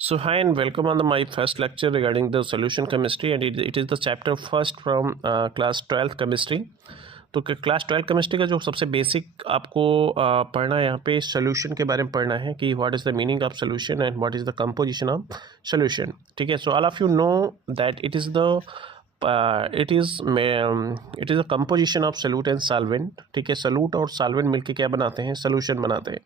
So hi and welcome on my first lecture regarding the solution chemistry, and it is the chapter first from class 12th chemistry. तो class 12 chemistry का जो सबसे basic आपको पढ़ना है यहाँ पे सोल्यूशन के बारे में पढ़ना है कि what is the meaning of solution and what is the composition of solution. ठीक है, so all of you know that it is a composition of solute and solvent. ठीक है, सोल्यूट और सॉल्वेंट मिलके क्या बनाते हैं, सोल्यूशन बनाते हैं.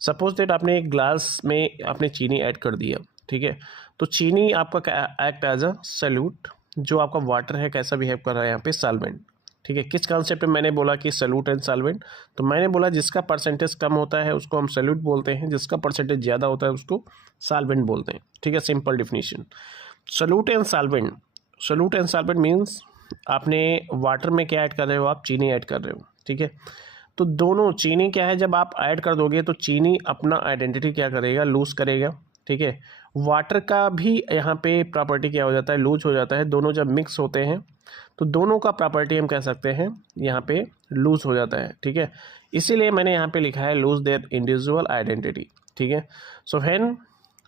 सपोज दैट आपने एक ग्लास में आपने चीनी ऐड कर दिया. ठीक है, तो चीनी आपका एक्ट एज अ सोल्यूट, जो आपका वाटर है कैसा बिहेव कर रहा है यहाँ पे, सॉल्वेंट. ठीक है, किस कॉन्सेप्ट में मैंने बोला कि सोल्यूट एंड सॉल्वेंट, तो मैंने बोला जिसका परसेंटेज कम होता है उसको हम सोल्यूट बोलते हैं, जिसका परसेंटेज ज़्यादा होता है उसको सॉल्वेंट बोलते हैं. ठीक है, simple definition. Solute and solvent means आपने वाटर में क्या ऐड कर रहे हो, आप चीनी ऐड कर रहे हो. ठीक है, तो दोनों चीनी क्या है, जब आप ऐड कर दोगे तो चीनी अपना आइडेंटिटी क्या करेगा, लूज करेगा. ठीक है, वाटर का भी यहाँ पे प्रॉपर्टी क्या हो जाता है, लूज हो जाता है. दोनों जब मिक्स होते हैं तो दोनों का प्रॉपर्टी हम कह सकते हैं यहाँ पे लूज हो जाता है. ठीक है, इसीलिए मैंने यहाँ पे लिखा है लूज देयर इंडिविजुअल आइडेंटिटी. ठीक है, so when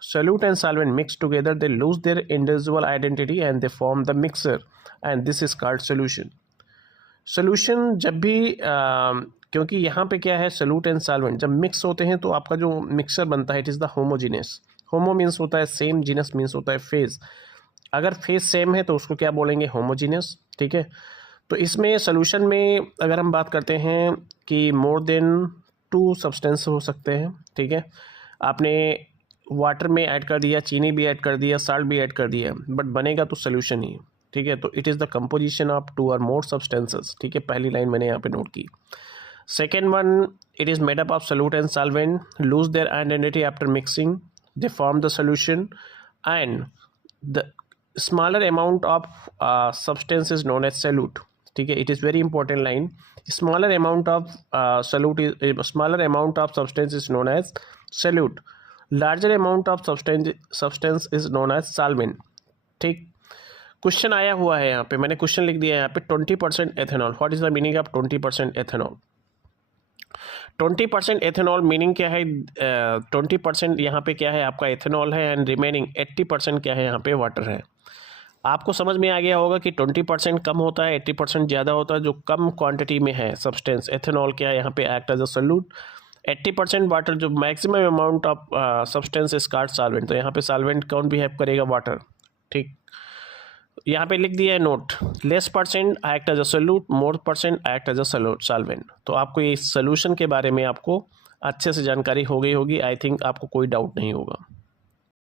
solute and solvent mix together they lose their individual identity and they form the mixture and this is called solution. Solution जब भी क्योंकि यहाँ पे क्या है, सोल्यूट एंड सॉल्वेंट जब मिक्स होते हैं तो आपका जो मिक्सचर बनता है it is the homogeneous. Homo means होता है सेम, जीनस मीन्स होता है फेज. अगर फेज सेम है तो उसको क्या बोलेंगे, होमोजीनियस. ठीक है, तो इसमें सोल्यूशन में अगर हम बात करते हैं कि मोर देन 2 सब्सटेंस हो सकते हैं. ठीक है, आपने वाटर में ऐड कर दिया, चीनी भी ऐड कर दिया, साल्ट भी ऐड कर दिया, बट बनेगा तो सोल्यूशन ही. ठीक है, तो it is the composition of 2 और मोर सब्सटेंसेस. ठीक है, पहली लाइन मैंने यहाँ पे नोट की. Second one, it is made up of solute and solvent lose their identity after mixing, they form the solution and the smaller amount of substance is known as solute. ठीक है, it is very important line. Smaller amount of solute is smaller amount of substance is known as solute, larger amount of substance is known as solvent. ठीक, question आया हुआ है यहाँ पे, मैंने question लिख दिया है यहाँ पे 20% ethanol. What is the meaning of 20% ethanol? 20% ethanol meaning क्या है, 20% यहाँ पे क्या है आपका एथेनॉल है एंड रिमेनिंग 80% क्या है यहाँ पे वाटर है. आपको समझ में आ गया होगा कि 20% कम होता है, 80% ज़्यादा होता है. जो कम क्वांटिटी में है सब्सटेंस एथेनॉल क्या है यहाँ पे act as a solute, 80% water जो maximum amount of substance is called solvent. तो यहाँ पे सॉल्वेंट कौन बिहेव करेगा, वाटर. ठीक, यहाँ पे लिख दिया है note, less percent act as a solute, more percent act as a solvent. तो आपको ये सोल्यूशन के बारे में आपको अच्छे से जानकारी हो गई होगी. आई थिंक आपको कोई डाउट नहीं होगा.